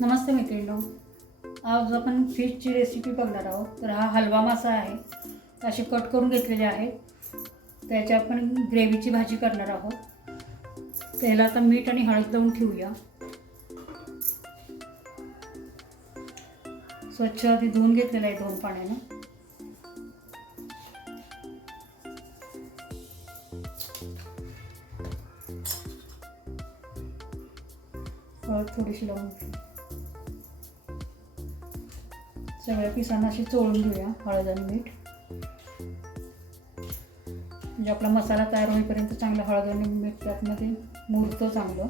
नमस्ते मैत्रिणी आज आपण फिशची रेसिपी बघणार आहोत. तर हा हलवा मासा आहे. असे कट करून घेतलेले आहेत त्याची आपण ग्रेव्हीची भाजी करणार आहोत. त्याला आता मीठ आणि हळद लावून ठेवूया. स्वच्छ आधी धुवून घेतलेलं आहे दोन पाण्यानं. थोडीशी लावून सगळ्या पिसांना अशी चोळून घेऊया हळद आणि मीठ. म्हणजे आपला मसाला तयार होईपर्यंत चांगलं हळद आणि मीठ त्यातमध्ये मुरतं चांगलं.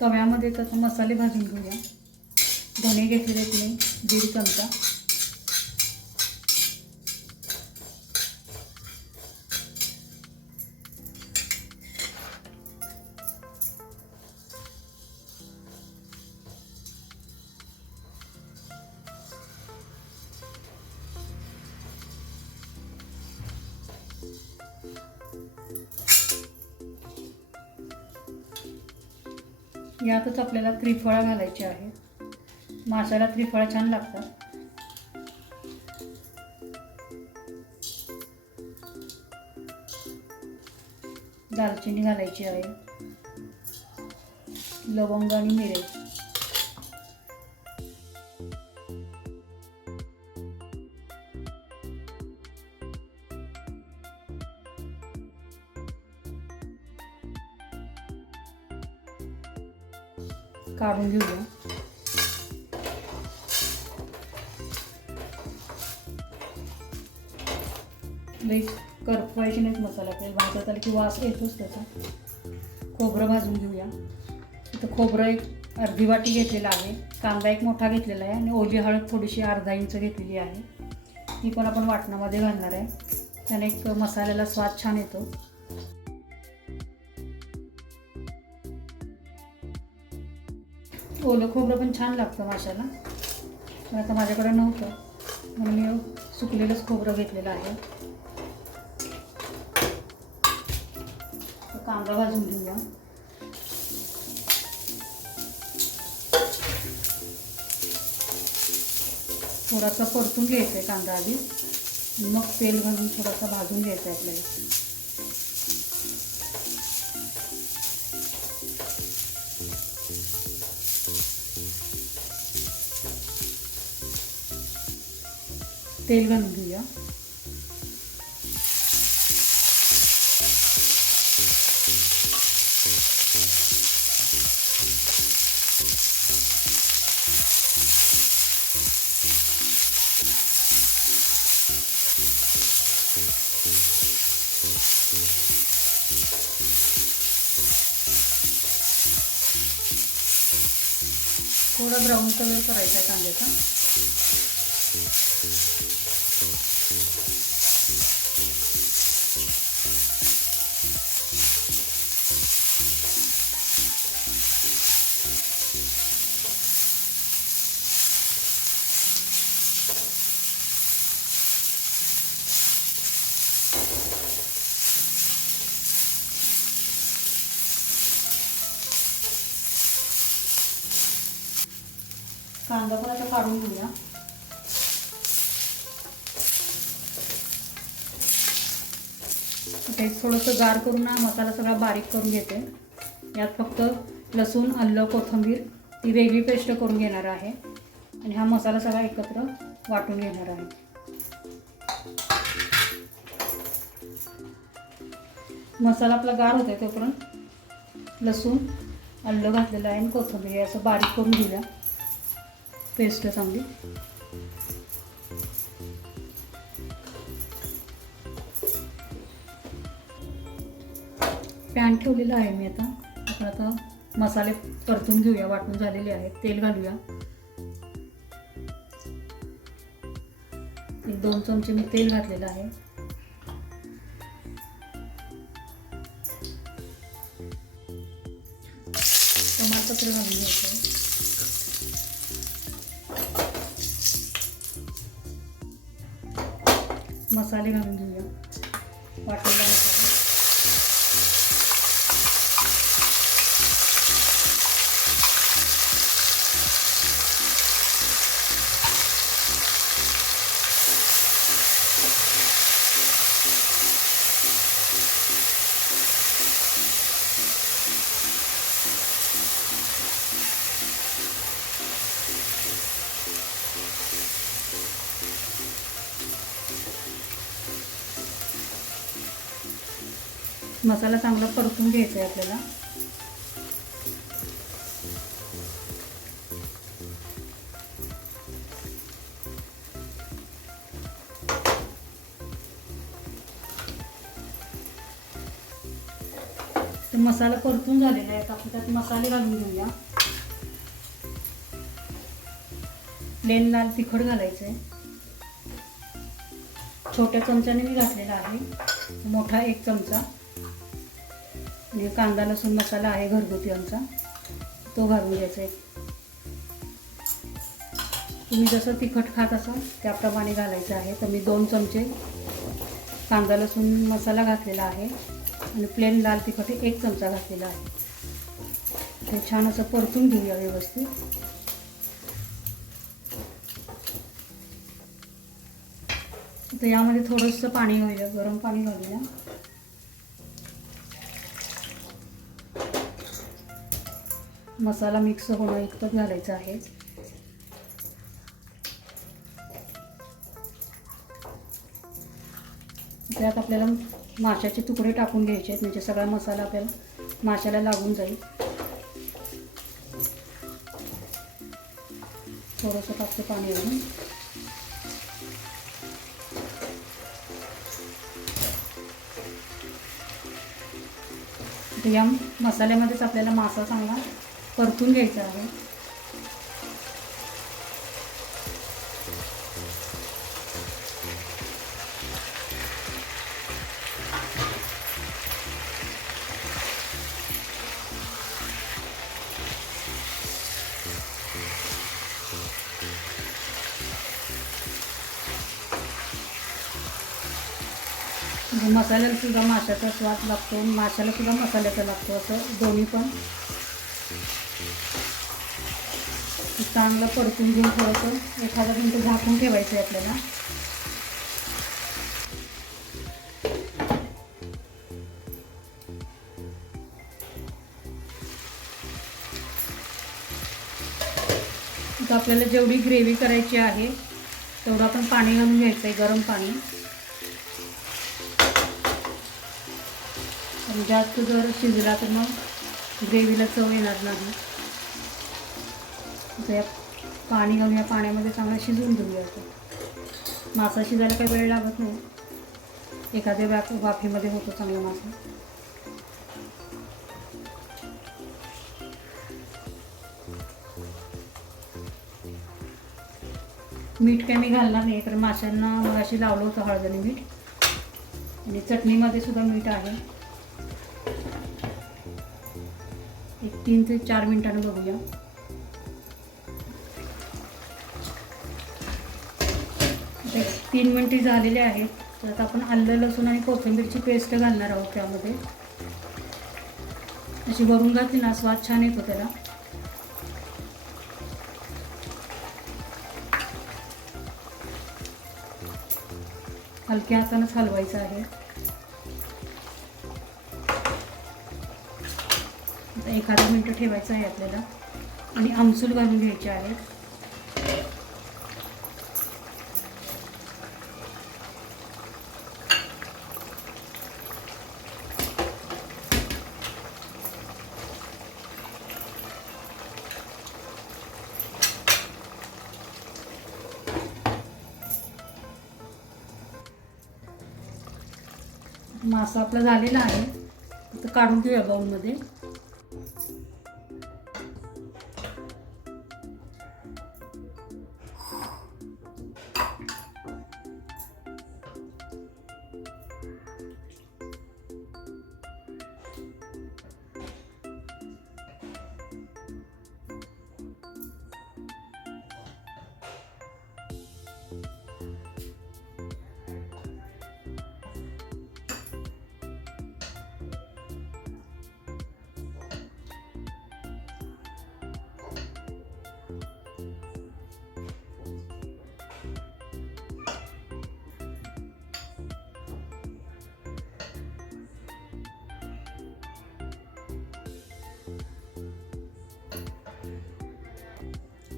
तव्यामध्ये तसं मसाले भाजून घेऊया. धणे घेतलेले मी दीड चमचा. यातच आपल्याला त्रिफळा घालायची आहे माशाला त्रिफळा छान लागतात. दालचिनी घालायची आहे. लवंग आणि मिरे. काढून घेऊया. लई करपवायची नाहीत मसाला आपल्याला भाजत आला की वास येतोच त्याचा. खोबरं भाजून घेऊया. इथं खोबरं एक अर्धी वाटी घेतलेलं आहे. कांदा एक मोठा घेतलेला आहे आणि ओली हळद थोडीशी अर्धा इंच घेतलेली आहे. ती पण आपण वाटणामध्ये घालणार आहे. त्याने एक मसाल्याला स्वाद छान येतो. ओलं खोबरं पण छान लागतं माशाला. पण आता माझ्याकडे नव्हतं. म्हणून मी सुकलेलंच खोबरं घेतलेलं आहे. कांदा भाजून घेऊया. थोडासा परतून घ्यायचा आहे कांदा आधी. मग तेल घालून थोडासा भाजून घ्यायचा आहे आपल्याला. तेल घालून घेऊया. थोडा ब्राऊन कलर करायचा आहे कांद्याचा. कांदा पण आता काढून घेऊया. ते थोडंसं गार करून ना मसाला सगळा बारीक करून घेते. यात फक्त लसूण आलं कोथिंबीर ती वेगळी पेस्ट करून घेणार आहे. आणि हा मसाला सगळा एकत्र वाटून घेणार आहे. मसाला आपला गार होता आहे तोपर्यंत लसूण आलं घातलेलं आहे आणि कोथिंबीर असं बारीक करून घेऊया. पेस्ट चांगली. पॅन ठेवलेलं आहे मी आता. आपण आता मसाले परतून घेऊया वाटून झालेले आहेत. तेल घालूया. एक दोन चमचे मी तेल घातलेलं आहे. टमाटपत्र घालून घ्यायचं मसाले घालून घेऊया. वाटलेला मसाला मसाला चांगला परतून घ्यायचा आहे आपल्याला. तर मसाला परतून झालेला आहे आपण त्यात मसाले घालून घेऊया. प्लेन लाल तिखट घालायचं आहे छोट्या चमच्याने मी घातलेला आहे. मोठा एक चमचा. आणि कांदा लसूण मसाला आहे घरगुती आमचा. तो घालून घ्यायचा आहे तुम्ही जसं तिखट खात असाल त्याप्रमाणे घालायचं आहे. तर मी दोन चमचे कांदा लसूण मसाला घातलेला आहे. आणि प्लेन लाल तिखट हे एक चमचा घातलेला आहे. ते छान असं परतून घेऊया व्यवस्थित. तर यामध्ये थोडंसं पाणी घालूया गरम पाणी घालूया. मसाला मिक्स होणं इतकंच घालायचं आहे. त्यात आपल्याला माशाचे तुकडे टाकून घ्यायचे आहेत म्हणजे सगळा मसाला आपल्याला माशाला लागून जाईल. थोडंसं टाकते पाणी घालून या मसाल्यामध्येच आपल्याला मासा चांगला परतून घ्यायचं आहे. म्हणजे मसाल्याला सुद्धा माशाचा स्वाद लागतो माशाला सुद्धा मसाल्याचा लागतो असं दोन्ही पण. चांगलं परतून घेऊन थोडंसं एखादा मिनटं झाकून ठेवायचं आहे आपल्याला. आपल्याला जेवढी ग्रेव्ही करायची आहे तेवढं आपण पाणी घालून घ्यायचं आहे गरम पाणी. जास्त जर शिजला तर मग ग्रेव्हीला चव येणार नाही. या पाणी घालून या पाण्यामध्ये चांगला शिजवून घेऊया आपण. मासा शिजायला काही वेळ लागत नाही. एखाद्या व्याप वाफेमध्ये होतो चांगला मासा. मीठ काय मी घालणार नाही तर माशांना मगाशी लावलं होतं हळदणी मीठ. आणि चटणीमध्ये सुद्धा मीठ आहे. एक तीन ते चार मिनिटांनी बघूया. तीन मिनटे झालेले आहेत. तर आता आपण आलं लसूण आणि कोथिंबीरची पेस्ट घालणार आहोत त्यामध्ये. अशी भरून घातली ना स्वाद छान येतो त्याला. हलक्या हातानंच हलवायचं आहे. एखादा मिनटं ठेवायचं आहे आपल्याला. आणि आमसूल घालून घ्यायचे आहेत. मासा आपला झालेला आहे. तर काढून घेऊया बाऊलमध्ये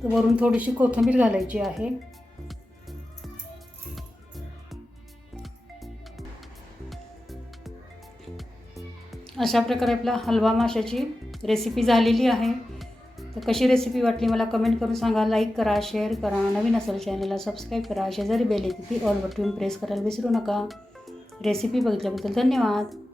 तर वरून थोडीशी कोथिंबीर घालायची आहे. अशा प्रकारे आपला हलवा माशाची रेसिपी झालेली आहे. तर कशी रेसिपी वाटली मला कमेंट करून सांगा. लाईक करा शेअर करा. नवीन असेल चॅनलला सबस्क्राईब करा. शेजारी बेल येते ती ऑल बटून प्रेस करायला विसरू नका. रेसिपी बघितल्याबद्दल धन्यवाद.